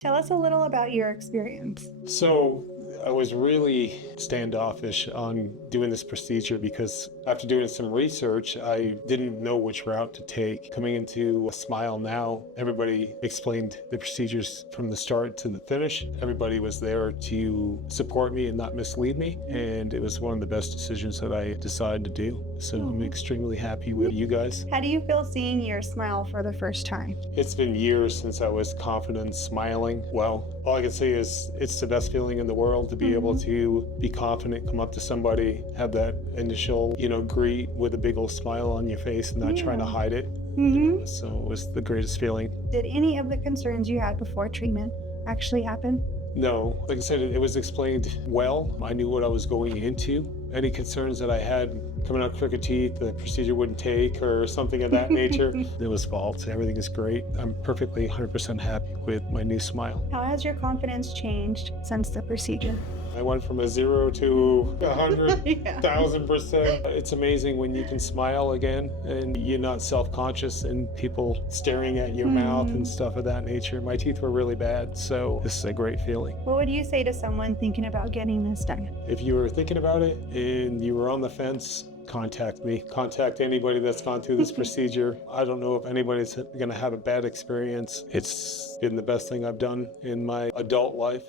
Tell us a little about your experience. So I was really standoffish on doing this procedure because after doing some research, I didn't know which route to take. Coming into a Smile Now, everybody explained the procedures from the start to the finish. Everybody was there to support me and not mislead me. And it was one of the best decisions that I decided to do. So I'm extremely happy with you guys. How do you feel seeing your smile for the first time? It's been years since I was confident smiling. Well, all I can say is it's the best feeling in the world to be able to be confident, come up to somebody, have that initial, greet with a big old smile on your face and not trying to hide it. So it was the greatest feeling. Did any of the concerns you had before treatment actually happen? No, like I said, it was explained well. I knew what I was going into. Any concerns that I had coming out crooked teeth, the procedure wouldn't take or something of that nature, it was false. Everything is great. I'm perfectly 100% happy with my new smile. How has your confidence changed since the procedure? I went from a 0 to 100,000%. It's amazing when you can smile again and you're not self-conscious and people staring at your mouth and stuff of that nature. My teeth were really bad, so this is a great feeling. What would you say to someone thinking about getting this done? If you were thinking about it and you were on the fence, contact me. Contact anybody that's gone through this procedure. I don't know if anybody's going to have a bad experience. It's been the best thing I've done in my adult life.